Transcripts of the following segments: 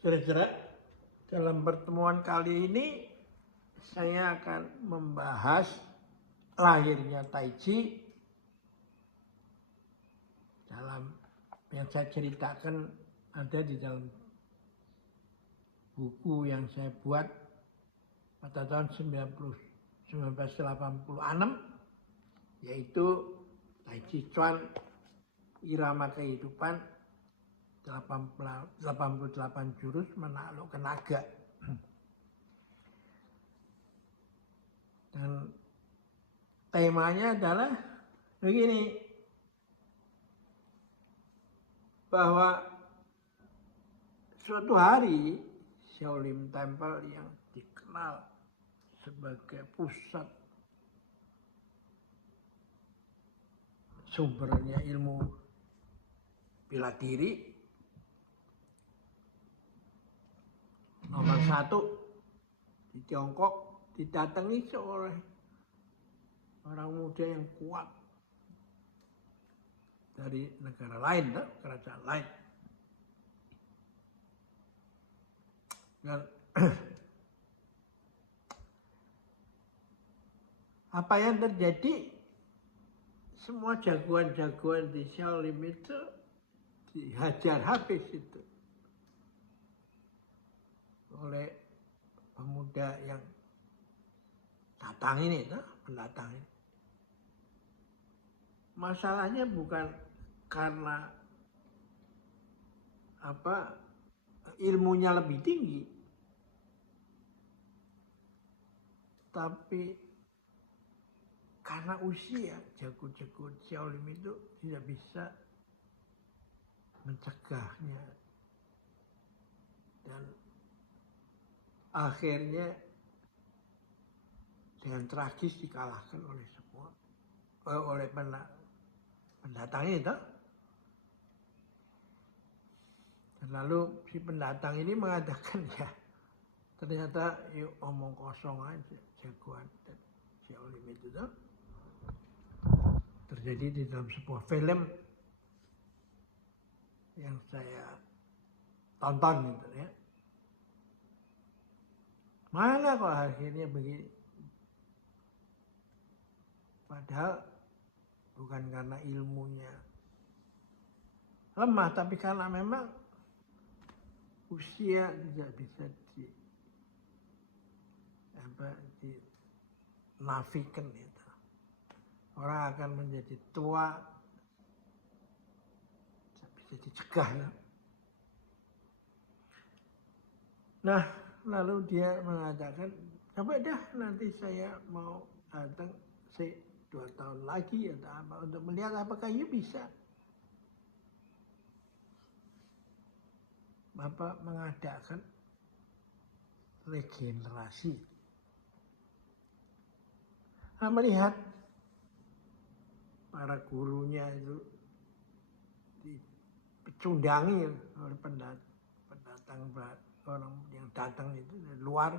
Saudara-saudara, dalam pertemuan kali ini saya akan membahas lahirnya Tai Chi. Dalam yang saya ceritakan ada di dalam buku yang saya buat pada tahun 1986, yaitu Tai Chi Chuan Irama Kehidupan 88 jurus menaklukkan naga. Dan temanya adalah begini, bahwa suatu hari Shaolin Temple yang dikenal sebagai pusat sumbernya ilmu bela diri nomor 1 di Tiongkok didatangi oleh orang muda yang kuat dari negara lain, kerajaan lain. Dan apa yang terjadi? Semua jagoan-jagoan di Shaolin itu dihajar habis itu oleh pemuda yang datang ini, pendatang ini. Masalahnya bukan karena ilmunya lebih tinggi, tapi karena usia. Jago-jago Shaolin itu tidak bisa mencegahnya, dan akhirnya dengan tragis dikalahkan oleh oleh pendatang itu. Dan lalu si pendatang ini mengatakan, ya ternyata yuk omong kosong aja, jagoan Shaolin itu tuh. Terjadi di dalam sebuah film yang saya tonton gitu ya. Mana kok akhirnya begini? Padahal bukan karena ilmunya lemah, tapi karena memang usia tidak bisa dinafikan itu. Orang akan menjadi tua, tidak bisa dicegah. Nah, lalu dia mengatakan, coba dah nanti saya mau datang 2 tahun lagi atau apa, untuk melihat apakah you bisa Bapak mengadakan regenerasi. Nah, melihat para gurunya itu dipecundangi oleh pendatang, orang yang datang itu dari luar.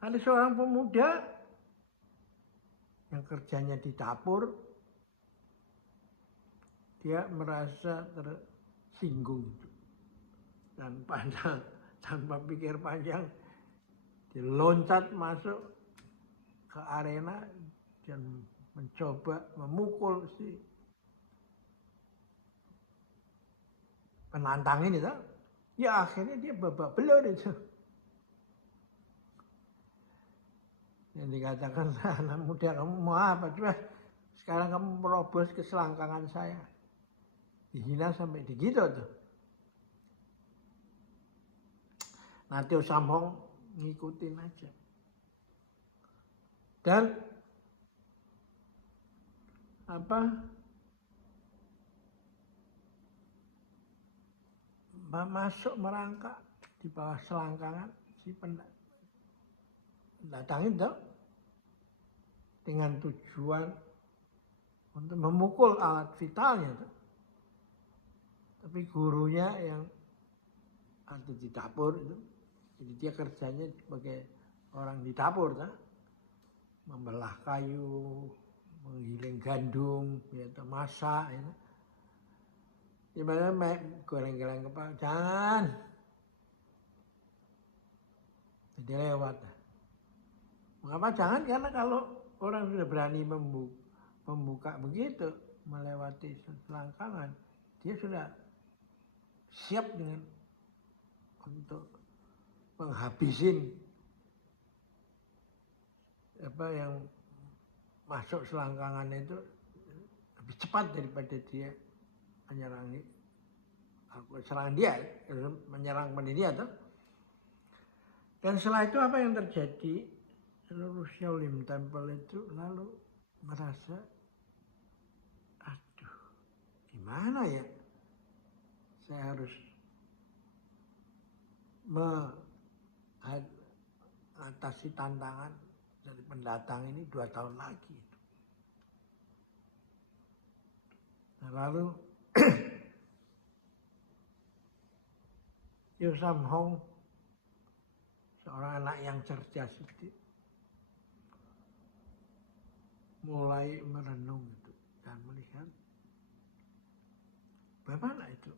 Ada seorang pemuda yang kerjanya di dapur, dia merasa tersinggung itu. Dan tanpa pikir panjang, dia loncat masuk ke arena dan mencoba memukul si penantang ini. Ya akhirnya dia babak belur itu. Yang dikatakan, anak muda kamu mau apa? Coba sekarang kamu merobos ke selangkangan saya. Dihina sampai begitu tuh. Nah, Tio Samhong ngikutin aja. Dan masuk merangkak di bawah selangkangan si pendatang itu dengan tujuan untuk memukul alat vitalnya itu. Tapi gurunya yang ada di dapur itu, jadi dia kerjanya sebagai orang di dapur, membelah kayu, menggiling gandum, masak. Gimana goreng-goreng kepala, jangan jadi lewat. Mengapa jangan? Karena kalau orang sudah berani membuka begitu, melewati selangkangan, dia sudah siap untuk menghabisin apa yang masuk selangkangan itu lebih cepat daripada dia menyerang dia tuh. Dan setelah itu apa yang terjadi? Seluruh Shaolin Temple itu lalu merasa, aduh, gimana ya? Saya harus mengatasi tantangan dari pendatang ini 2 tahun lagi. Nah, lalu Yu Sam Hong, seorang anak yang cerdas itu, mulai merenung itu dan melihat bagaimana itu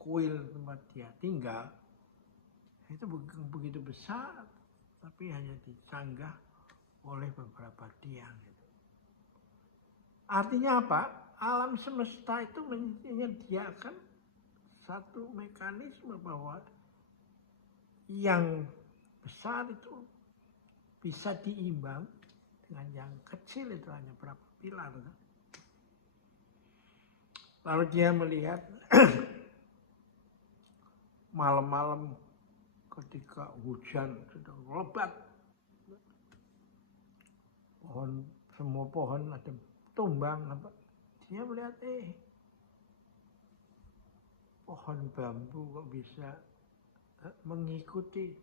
kuil tempat dia tinggal itu begitu besar, tapi hanya disanggah oleh beberapa tiang. Artinya apa? Alam semesta itu menyediakan satu mekanisme bahwa yang besar itu bisa diimbang dengan yang kecil itu hanya berapa pilar. Lalu dia melihat malam-malam ketika hujan sedang lebat, semua pohon ada tumbang, dia melihat pohon bambu kok bisa mengikuti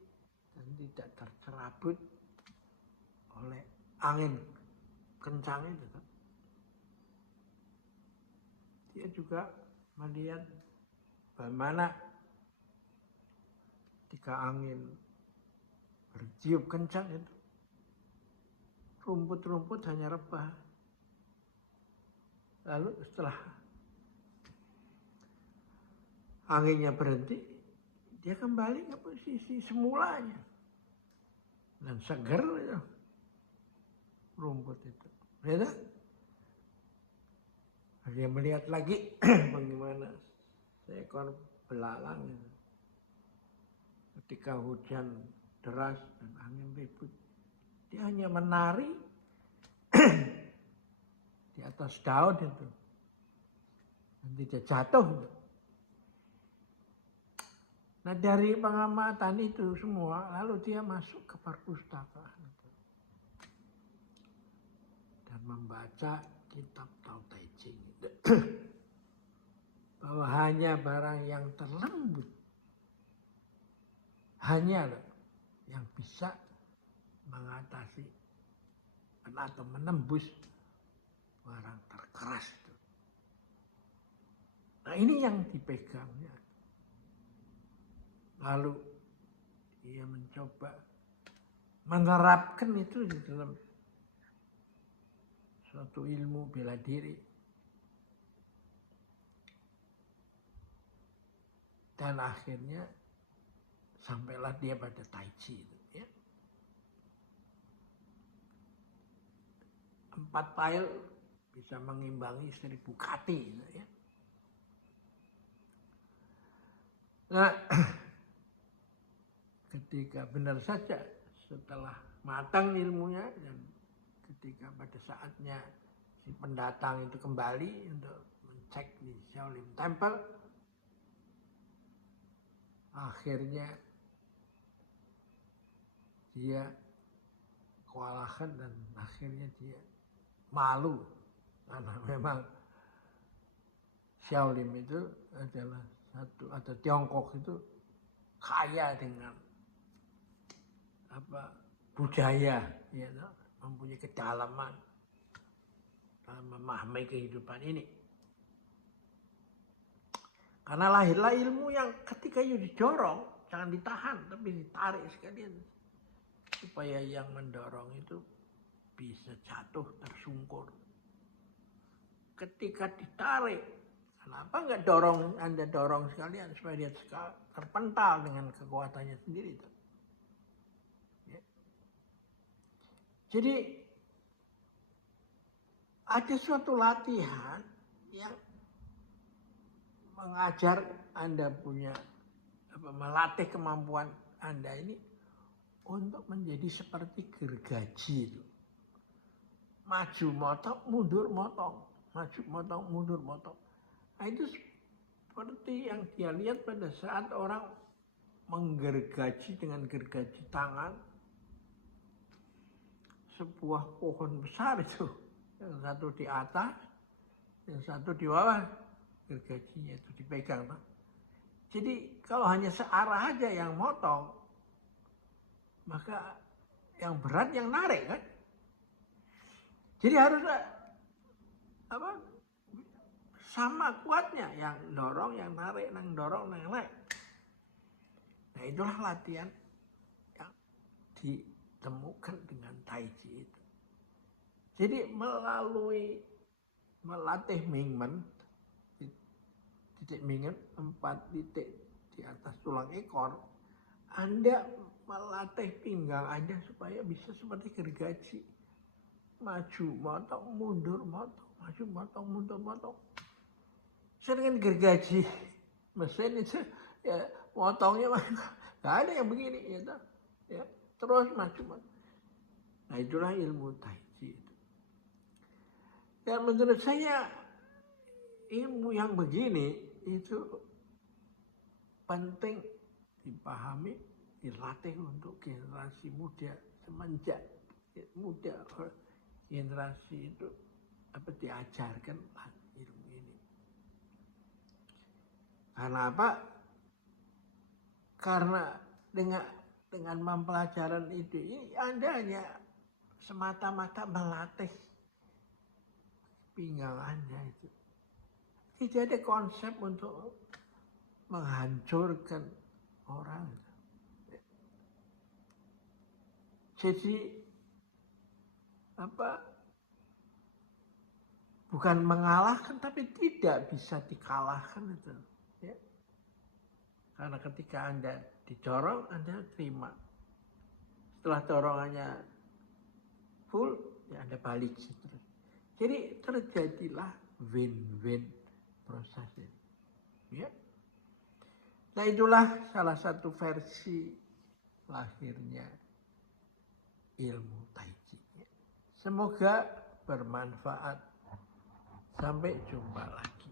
dan tidak tercerabut oleh angin kencang itu. Dia juga melihat bagaimana ketika angin bertiup kencang itu rumput-rumput hanya rebah. Lalu setelah anginnya berhenti, dia kembali ke posisi semulanya dan segar itu rumput itu. Ya, dia melihat lagi bagaimana seekor belalang itu. Ketika hujan deras dan angin ribut, dia hanya menari di atas daun itu. Nanti dia jatuh. Nah, dari pengamatan itu semua, lalu dia masuk ke perpustakaan itu dan membaca kitab Tao Te Ching itu. Bahwa hanya barang yang terlembut, hanya yang bisa mengatasi atau menembus barang terkeras itu. Nah, ini yang dipegangnya. Lalu ia mencoba menerapkan itu di dalam suatu ilmu bela diri. Dan akhirnya sampailah dia pada Tai Chi itu, ya. 4 pile bisa mengimbangi 1000 kati gitu, ya. Nah, ketika benar saja setelah matang ilmunya dan ketika pada saatnya si pendatang itu kembali untuk mencek di Shaolin Temple, akhirnya dia kewalahan dan akhirnya dia malu karena memang Shaolin itu adalah atau Tiongkok itu kaya dengan budaya, ya, mempunyai kedalaman dalam memahami kehidupan ini. Karena lahirlah ilmu yang ketika itu didorong, jangan ditahan, tapi ditarik sekalian. Supaya yang mendorong itu bisa jatuh tersungkur. Ketika ditarik, Kenapa nggak dorong, Anda dorong sekalian supaya dia terpental dengan kekuatannya sendiri itu. Ya. Jadi ada suatu latihan yang mengajar Anda punya melatih kemampuan Anda ini untuk menjadi seperti gergaji itu. Maju motong, mundur motong, maju motong, mundur motong. Nah itu seperti yang dia lihat pada saat orang menggergaji dengan gergaji tangan sebuah pohon besar itu. Yang satu di atas, yang satu di bawah, gergajinya itu dipegang. Jadi kalau hanya searah aja yang motong, maka yang berat yang narik kan. Jadi harus sama kuatnya, yang dorong, yang narik, yang dorong, yang narik. Nah itulah latihan yang ditemukan dengan Tai Chi itu. Jadi melalui melatih Mingmen, titik Mingmen 4 titik di atas tulang ekor, Anda melatih pinggang Anda supaya bisa seperti gergaji. Maju, motong, mundur, motong, maju, motong, mundur, motong. Saya dengan gergaji mesin itu ya motongnya nggak ada yang begini gitu. Ya, terus maju. Nah itulah ilmu Tai Chi itu. Dan menurut saya ilmu yang begini itu penting dipahami, dilatih untuk generasi muda semenjak muda generasi itu diajarkan ilmu ini. Karena apa? Karena dengan mempelajaran ini Anda hanya semata-mata melatih pinggang Anda itu. Tidak ada konsep untuk menghancurkan orang. Jadi bukan mengalahkan tapi tidak bisa dikalahkan itu. Ya. Karena ketika Anda didorong, Anda terima. Setelah dorongannya full, ya Anda balik terus. Jadi terjadilah win-win proses ini. Ya. Nah itulah salah satu versi lahirnya ilmu Tai Chi. Semoga bermanfaat. Sampai jumpa lagi.